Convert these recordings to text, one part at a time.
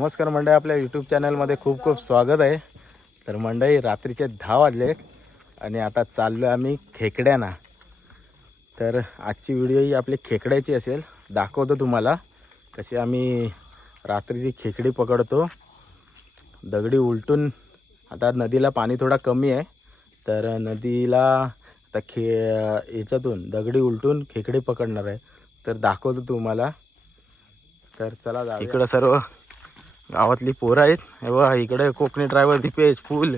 नमस्कार मंडळी आपल्या यूट्यूब चॅनलमध्ये खूप खूप स्वागत आहे. तर मंडळी रात्रीचे दहा वाजले आणि आता चाललो आहे आम्ही खेकड्यांना. तर आजची व्हिडिओ ही आपली खेकड्याची असेल. दाखवतो तुम्हाला कशी आम्ही रात्रीची खेकडी पकडतो. दगडी उलटून आता नदीला पाणी थोडा कमी आहे. तर नदीला आता खे याच्यातून दगडी उलटून खेकडी पकडणार आहे. तर दाखवतो तुम्हाला. तर चला जा इकडं सर्व गावातली पोरं आहेत. हे बघा इकडे कोकणी ड्रायव्हर दिपेश फुल.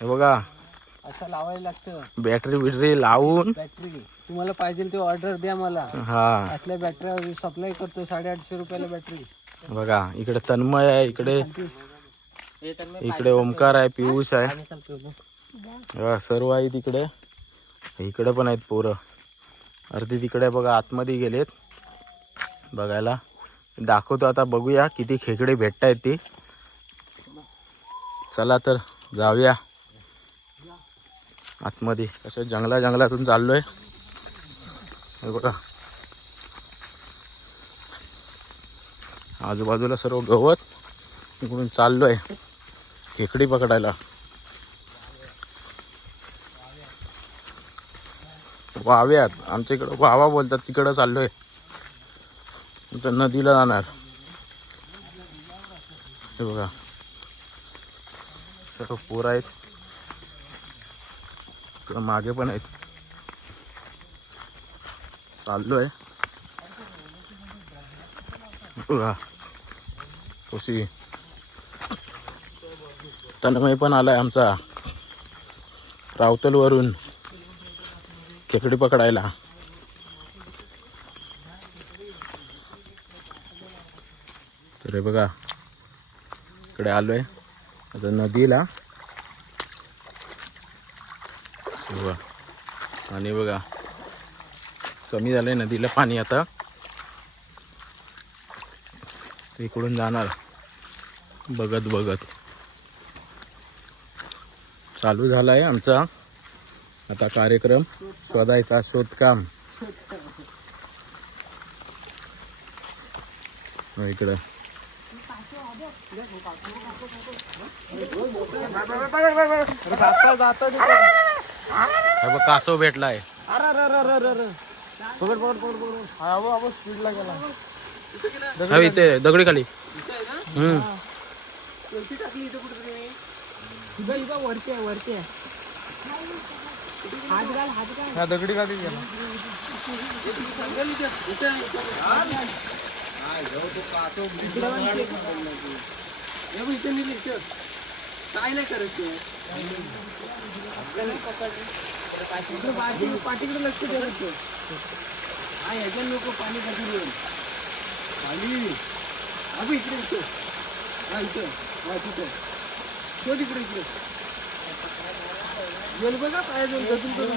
हे बघा असं लावायला लागतं. बॅटरी बिटरी लावून. बॅटरी तुम्हाला पाहिजे ते ऑर्डर द्या मला. हा. असल्या बॅटऱ्या सप्लाय करतो साडेआठशे रुपयाला बॅटरी बघा इकडे तन्मय आहे इकडे इकडे ओमकार आहे पियुष आहे. बघा, सर्व आहे तिकडे इकडे पण आहेत पोरं. अर्धी तिकडे बघा आतमध्ये गेलेत. बघायला. दाखवतो आता बघूया किती खेकडे भेटतायत ती. चला तर जाऊया. आतमध्ये कसं जंगला जंगलातून चाललोय. बघा. आजूबाजूला सर्व गवत इकडून चाललोय. खेकडी पकडायला. वाव्यात. आमच्या इकडं वावा बोलतात तिकडं चाललोय. तर नदीला जाणार. हे बघा. सर्व पोर आहेत. मागे पण आहेत. चाललो आहे बघा. कशी. तन्मय पण आलाय आमचा. रावतलवरून. खेकडी पकडायला. तर बघा. इकडे आलोय. आता नदीला. बघा. आणि बघा. कमी झालंय नदीला पाणी आता. इकडून जाणार. बघत बघत. चालू झाला आहे आमचा आता कार्यक्रम. शोधायचा शोधकाम. हो, इकडं. जाता जाता बघ कासव भेटलाय. अरे पकड पकड पकड पकड हा स्पीडला गेला हा इथे दगडी खाली हम्म. टाकली कुठे इथं वरती आहे वरती आहे हात घाल हात घाल ह्या दगडी खाली गेला. काय नाही करत ते. आपल्याला बाजू- पाठीकडे लक्ष हा ह्याच्या लोक पाणी खाली येऊन खाली अगं इकडे इकडे हा इथं. हा तिथं. तो तिकडे इकडे. गेल बघा पाय जाऊन गजून करून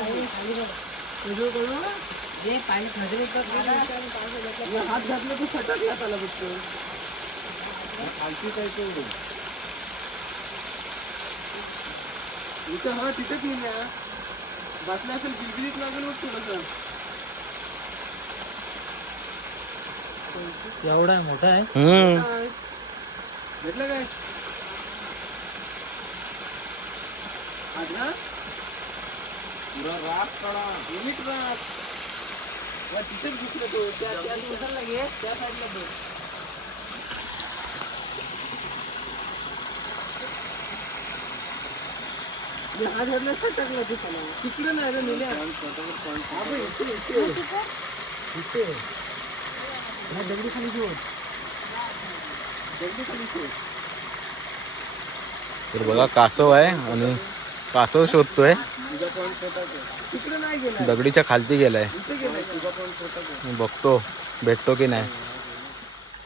हात घातला तर सटक हात आला बघतो खालची काय ते इथं हा तिथेच येईल ना बसला असेल बिलबिलीत लागेल बघ. थोडंसं एवढा मोठा आहे? भेटलं काय? आज ना? तिथेच घुसला तो. त्या त्या दिवसाला घे त्या साईडला बघ हा धरला टाकला दिसाला तिकडे नाही रे नेल्या हा बघ, इथे इथे. इथे. हा दगडी खाली घेऊन दगडी खाली ठेव. तर बघा कासव आहे आणि कासव शोधतोय. तिकडे नाही गेला दगडीच्या खालती गेलाय. इथे गेलाय. तुझा पण छोटा बघतो भेटतो की नाही.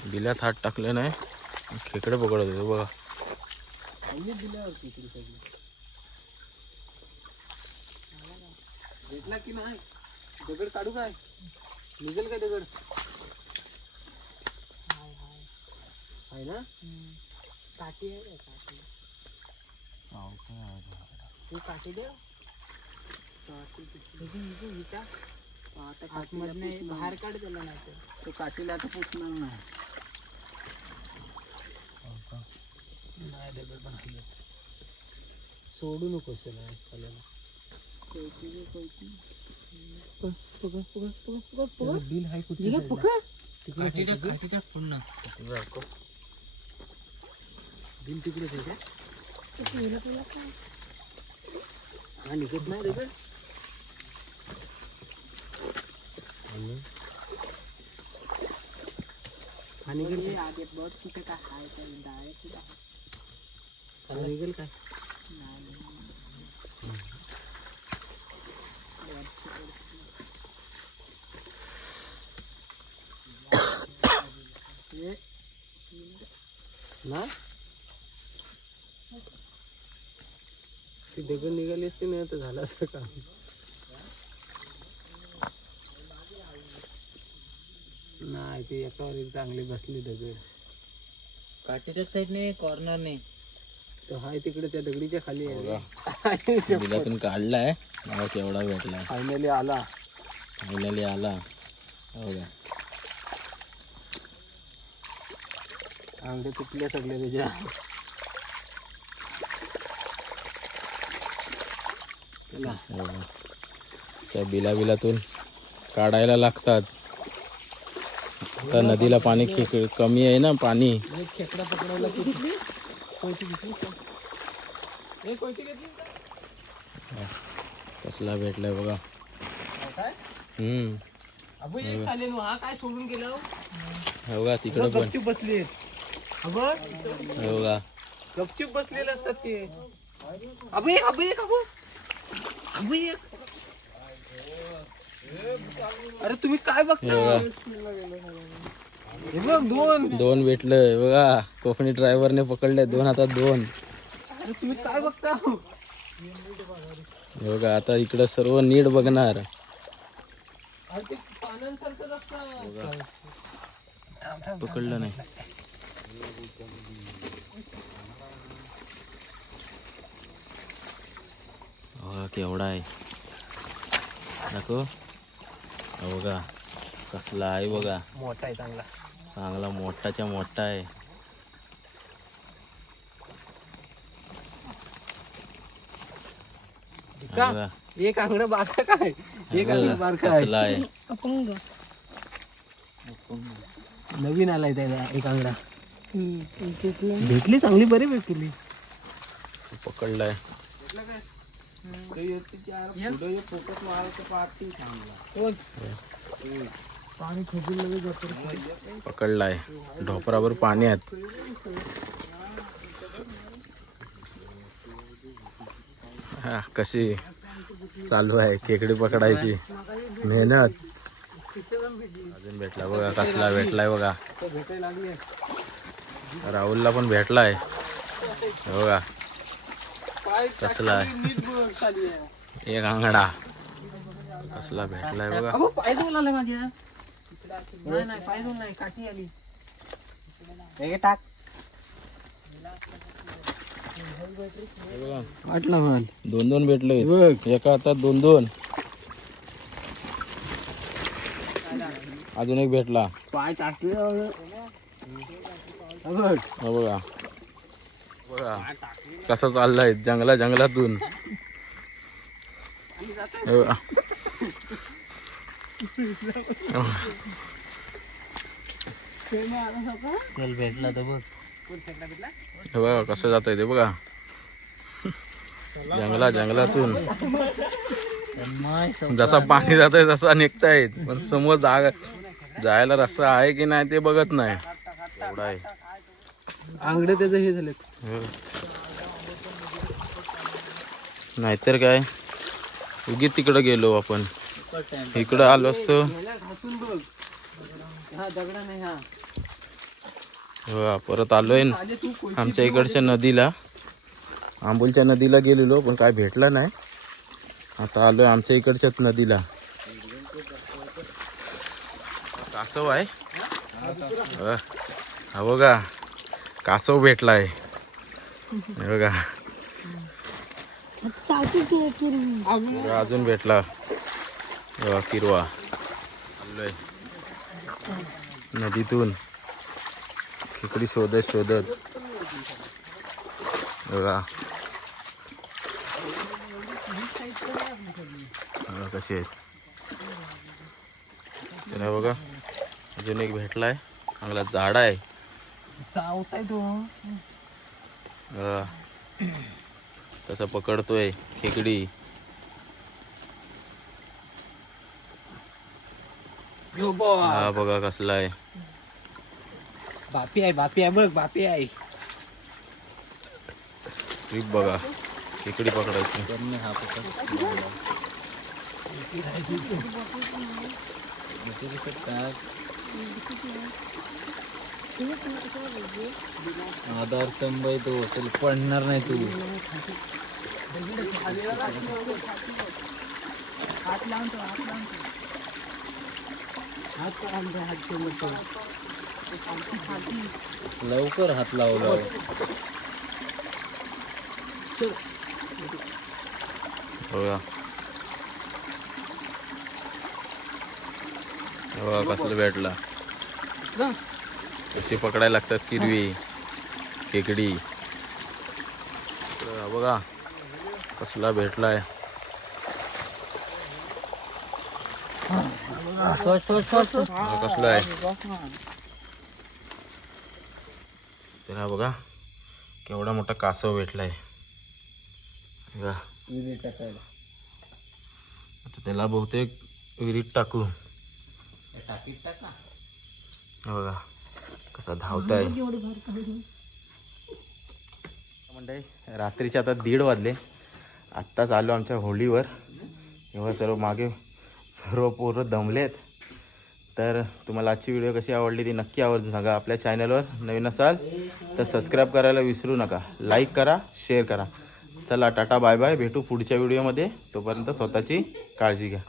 बिल्यात हात टाकले नाही. खेकडे पकडत होतो बघा. त्यांनी दिल्यावरती इकडे सगळी. भेटला की नाही? दगड काढू काय? निघेल काय दगड? आहे ना? काठी आहे काठी. ती काठी दे. बाहेर काढ त्याला नाही तो काठीला आता पुसणार नाही. सोडू नकोस त्याला खाल्याला बिल हाय कुठे बिल तिकडेच आहे का हा निघत नाही रे हा निघेल काय हा ना? ती दगड निघाली असते ना तर झालं असं काम. नाही ती एकावर एक चांगली बसली दगड काटेच्या साईडने कॉर्नरने हो तो हाय तिकडे त्या दगडीच्या खाली. आहे. बिलातून काढलाय. मला केवढा भेटलाय फायनली आला. फायनली आला. हो का? अंगडे तुटले सगळे त्याच्या हो. त्या बिला बिलातून काढायला लागतात. नदीला पाणी खेक- कमी आहे ना पाणी. खेकडा? कसला भेटलाय बघा. काय? हम्म. अबो एक खाली नु, हा काय सोडून गेला हो? का तिकडं पण. बसली हो का गपचूप बसलेले असतात ते. एक अबो अबो एक. अरे तुम्ही काय बघता? हे बघ. दोन. दोन भेटलंय. बघा कोकणी ड्रायव्हरने पकडले दोन हातात दोन. अरे तुम्ही काय बघता? हे बघा आता इकडं सर्व नीट बघणार. पकडलं नाही. केवढा आहे नको हो बघा कसला आहे बघा मोठा आहे चांगला चांगला मोठाच्या मोठा आहे का? बघा एक आंगड बारका काय एक आंगड बघा, बारका आहे कसला आहे नवीन आलाय त्याला एक आंगडा भेटली चांगली बरी भेटली. पकडलाय. पकडलाय. ढोपरावर पाणी आहेत. हा कशी चालू आहे? खेकडी पकडायची. मेहनत. अजून भेटला बघा कसला भेटलाय बघा. भेटायला लागले राहुलला पण भेटलाय. हे बघा. कसला आहे? नीट बघ. खाली आहे. एक आंगडा कसला भेटलाय बघा. दोन दोन भेटले. एका हातात दोन दोन. अजून एक भेटला. पाय टाकले बघ. कसं चाललंय जंगला जंगलातून. बघा. चल भेटला तर बघ. हे बघा कसं जात आहे ते बघा. जंगला जंगलातून. जसा पाणी जात आहे तसा निघतायत. पण समोर जागा जायला रस्ता आहे की नाही ते बघत नाही. एवढा आहे. आंगडे त्याचं हे झालेत. नाहीतर काय? उगीच तिकडं गेलो आपण. इकडं आलो असतो. हो, परत आलोय. आमच्या इकडच्या नदीला. आंबोलच्या नदीला गेलेलो पण काय भेटलं नाही. आता आलोय आमच्या इकडच्याच नदीला. कासव आहे हो? का कासव भेटलाय. हे बघा. अजून भेटला. बघा, किरवा. आलोय. नदीतून. खेकडी शोधत शोधत. बघा. कशी आहेत. बघा अजून एक भेटलाय. चांगला झाड आहे. चावताय तो. कसं पकडतोय खेकडी. हा बघा कसला आहे. बापी आहे बापी आहे बघ बापी आहे. ट्रिप बघा खेकडी पकडायची. त्यांनी हा पकड. आधार स्तंभ तो चल पडणार नाही तू. लवकर हात लावला बघा. हे बघा कसलं भेटला. कशी पकडायला लागतात किरवी खेकडी? बघा कसला भेटलाय. कसला आहे त्याला बघा केवढा मोठा कासव भेटलाय. बघा. आता त्याला बहुतेक विहिरीत टाकू. बघा. कसा धावताय. म्हणजे रात्रीचे आता दीड वाजले. आत्ताच आलो आमच्या होळीवर. तेव्हा सर्व मागे सर्व पोरं दमलेत. तर तुम्हाला आजची व्हिडिओ कशी आवडली ती नक्की आवडते सांगा. आपल्या चॅनलवर नवीन असाल तर सबस्क्राईब करायला विसरू नका. लाईक करा शेअर करा. चला टाटा बाय बाय भेटू पुढच्या व्हिडिओमध्ये. तोपर्यंत स्वतःची काळजी घ्या.